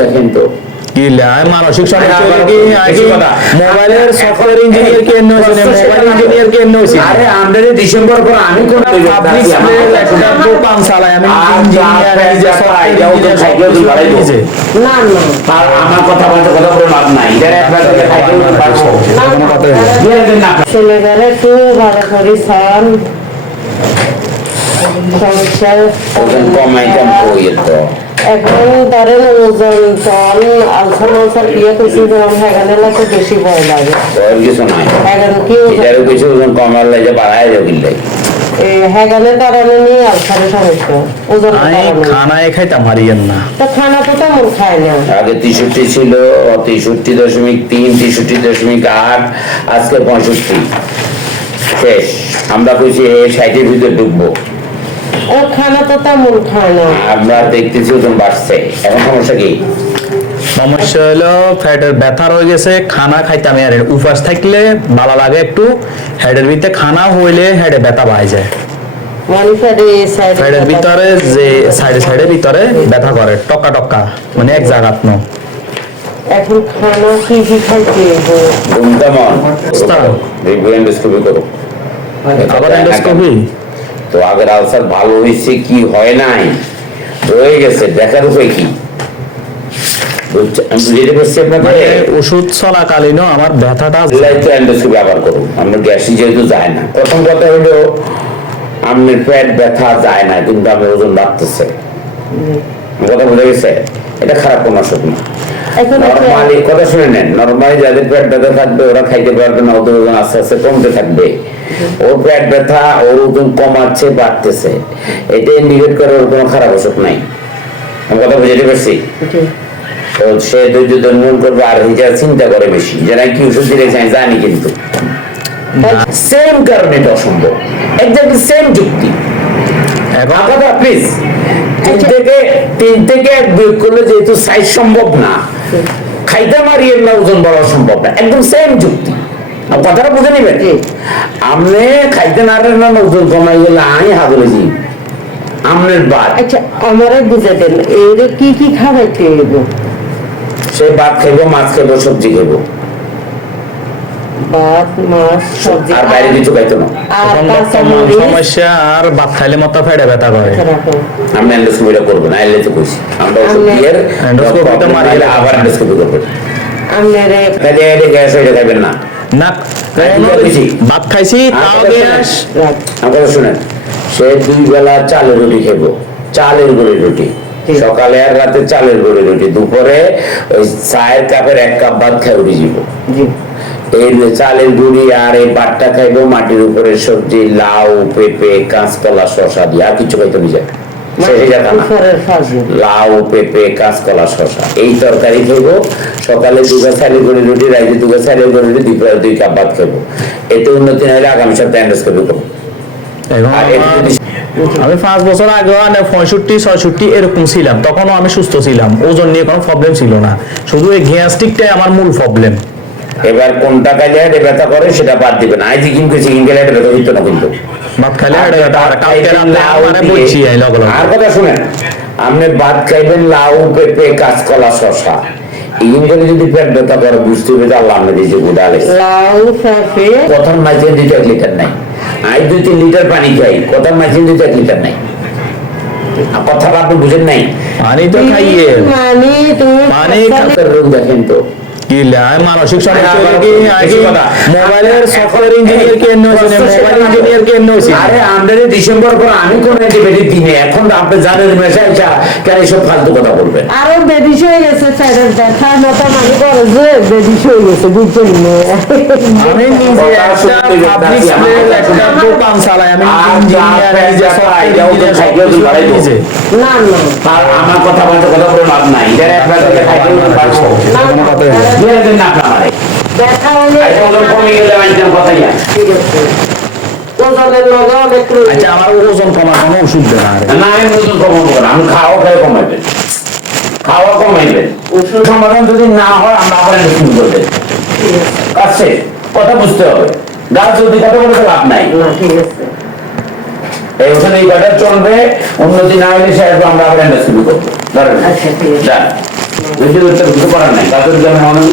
দেখেন তো কি লাই মানসিক সমস্যা কি আগে মোবাইলের সফটওয়্যার ইঞ্জিনিয়ার কে নইছে মোবাইল ইঞ্জিনিয়ার কে নইছে আরে আমাদের ডিসেম্বর পর আমি কোন পাবলিক একটা দোকান চালাই আমি ইঞ্জিনিয়ার নিজে সফটওয়্যার ইঞ্জিনিয়ার সাইকেল বাড়াই দিয়েছে না না আর আমার কথা বলতে কথা বলে লাভ নাই এর একবার থেকে সাইকেল পারবো না কোনো কথা নেই না ছেলেবেলা তো ভালো করে সান সংসার ওজন কমাইতাম কইয়ে তো এখন ধরেন ওজন চল আলসার বিয়ে করছি যখন হেগানে লাগে বেশি ভয় লাগে ওর কিছু নাই হেগান কি এটারও কিছু ওজন কমার লাগে বাড়ায় যাবে কিন্তু হেগানে কারণে নিয়ে আলসারের সমস্যা ওজন খানায় খাইতাম হারিয়েন না তো খানা তো তেমন খায় না আগে 63 ছিল 63.3 63.8 আজকে 65 শেষ আমরা কইছি 60 এর ভিতরে ঢুকবো ও খানা তো তেমন খায় না আমরা দেখতেছি ওজন বাড়ছে এখন সমস্যা কি সমস্যা হলো ফ্যাটের ব্যথা রয়ে গেছে খানা খাইতাম আর উপাস থাকলে ভালো লাগে একটু হেডের ভিতরে খানা হইলে হেডে ব্যথা বাড়ে যায় ফ্যাটের ভিতরে যে সাইডে ভিতরে ব্যথা করে টকা টকা মানে এক জায়গাত ন এখন খানা কি খাইতে ঘুমটা মন অবস্থা এন্ডোস্কোপি করো আবার এন্ডোস্কোপি তো আগের আলসার ভালো হয়েছে কি হয় নাই রয়ে গেছে দেখার উপায় কি বুঝতে পারছি আপনাদের ওষুধ চলাকালীনও আমার ব্যথাটা এন্ডোস্কোপি আবার করুন আমরা গ্যাসি যেহেতু যায় না প্রথম কথা হলো আপনার পেট ব্যথা যায় না কিন্তু আমি ওজন বাড়তেছে কথা বুঝে গেছে এটা খারাপ কোনো অসুখ না নরমালি কথা শুনে নেন নরমালি যাদের পেট ব্যথা থাকবে ওরা খাইতে পারবে না ওদের ওজন আস্তে আস্তে কমতে থাকবে ওর পেট ব্যথা ওর ওজন কমাচ্ছে বাড়তেছে এটা ইন্ডিকেট করে ওর কোনো খারাপ অসুখ নাই আমি কথা বুঝতে পারছি তো সে ধৈর্য ধর্মন করবে আর হিজার চিন্তা করে বেশি যারা কি ওষুধ দিলে জানি কিন্তু সেম কারণে এটা অসম্ভব একদম সেম যুক্তি কথা প্লিজ তিন থেকে এক বিয়োগ করলে যেহেতু সাইজ সম্ভব না খাইতে মারিয়ে না ওজন বাড়া সম্ভব না একদম সেম যুক্তি কথাটা বুঝে নিবেন আপনি খাইতে না না ওজন কমাই গেলে আমি হাবলে যাই আমনের বাদ আচ্ছা আমারে বুঝে দেন এর কি কি খাওয়াইতে হইব সে ভাত খাইবো মাছ খাইবো সবজি খাইবো ভাত মাছ সবজি আর বাইরে কিছু খাইতো না সমস্যা আর ভাত খাইলে মাথা ফেটে ব্যথা করে আমরা এন্ডোস্কোপিটা করবো না এলে তো কইছি আমরা ওষুধ দিয়ে এন্ডোস্কোপিটা মারিয়ে আবার এন্ডোস্কোপি করবো আমনেরে তাহলে এটা গ্যাস হয়ে খাইবেন না না ভাত খাইছি তাও গ্যাস আপনারা শুনেন সে 2 বেলা চালের রুটি খাইবো চালের গুঁড়ি রুটি সকালে আর রাতে চালের গুঁড়ি রুটি দুপুরে ওই চায়ের কাপের 1 কাপ ভাত খাই উঠে যাব এই চালের গুঁড়ি আর এই ভাতটা খাইবো মাটির উপরে সবজি লাউ পেঁপে কাঁচকলা শসা দিয়ে আর কিছু খাইতে নিয়ে যায় লাউ পেঁপে কাঁচকলা শসা এই তরকারি খাইবো সকালে 2 কাপ চালের গুঁড়ি রুটি রাইতে 2 কাপ চালের গুঁড়ি রুটি দুপুরে 2 কাপ ভাত খাইবো এতে উন্নতি না হলে আগামী সপ্তাহে এন্ডোস্কোপি করবো আমি 5 বছর আগে 65-66 এরকম ছিলাম তখনও আমি সুস্থ ছিলাম ওজন নিয়ে কোনো প্রবলেম ছিল না শুধু এই গ্যাস্ট্রিকটাই আমার মূল প্রবলেম এবার কোনটা খাইলে হেডে ব্যথা করে সেটা বাদ দিবেন আই যে কিন্তু চিকেন খেলে হেডে ব্যথা হইতো না কিন্তু ভাত খাইলে হেডে ব্যথা আর কালকে রাতে মানে বলছি এই লগল আর কথা শুনেন আপনি ভাত খাইবেন লাউ পেঁপে কাঁচকলা শসা ইন করে যদি পেট ব্যথা করে বুঝতে হবে আল্লাহ আমাদের যে গুদালে লাউ পেঁপে প্রথম মাঝে 2 লিটার নাই আই 2-3 লিটার পানি খাই প্রথম মাঝে 2 লিটার নাই কথা আপনি বুঝেন নাই পানি তো খাইয়ে পানি খাতে রোগ দেখেন তো কি লাই মানসিক সমস্যা কি আগে মোবাইলের সফটওয়্যার ইঞ্জিনিয়ার কে নইছে মোবাইল ইঞ্জিনিয়ার কে নইছে আরে আমাদের ডিসেম্বর পর আমি কোন অ্যান্টিবায়োটিক দিনে এখন আপনি জানেন মেশাইছা কেন এসব ফালতু কথা বলবেন আরো বেদিশ হয়ে গেছে স্যারের ব্যথা নটা মানে করে যে বেদিশ হয়ে গেছে বুঝছেন আমি নিজে একটা পাবলিক প্লেস একটা দোকান চালাই আমি ইঞ্জিনিয়ার নিজে সফটওয়্যার বাড়াই দিয়েছে না না আর আমার কথা বলতে কথা বলে লাভ নাই এর একবার থেকে সাইকেল পারবো না কোনো কথা দিয়ে দেন না আপনারে ব্যথা হলে ওজন কমে গেলে আমি কথা জানি ঠিক আছে ওজনের লগে অনেক আচ্ছা আমার ওজন কমার কোনো ওষুধ দেন না আমি ওজন কমাবো না আমি খাওয়া কমাইবেন খাওয়া কমাইবেন ওষুধ সমাধান যদি না হয় আমরা আবার শুরু করবে আছে কথা বুঝতে হবে গাছ যদি কথা বলতে লাভ নাই ঠিক আছে এই ওখানে এই ব্যাটার চলবে উন্নতি না হলে সে আমরা আবার শুরু করবো ধরেন আচ্ছা ঠিক আছে বেশি করতে কিছু করার নাই, তাদের যেমন অনেক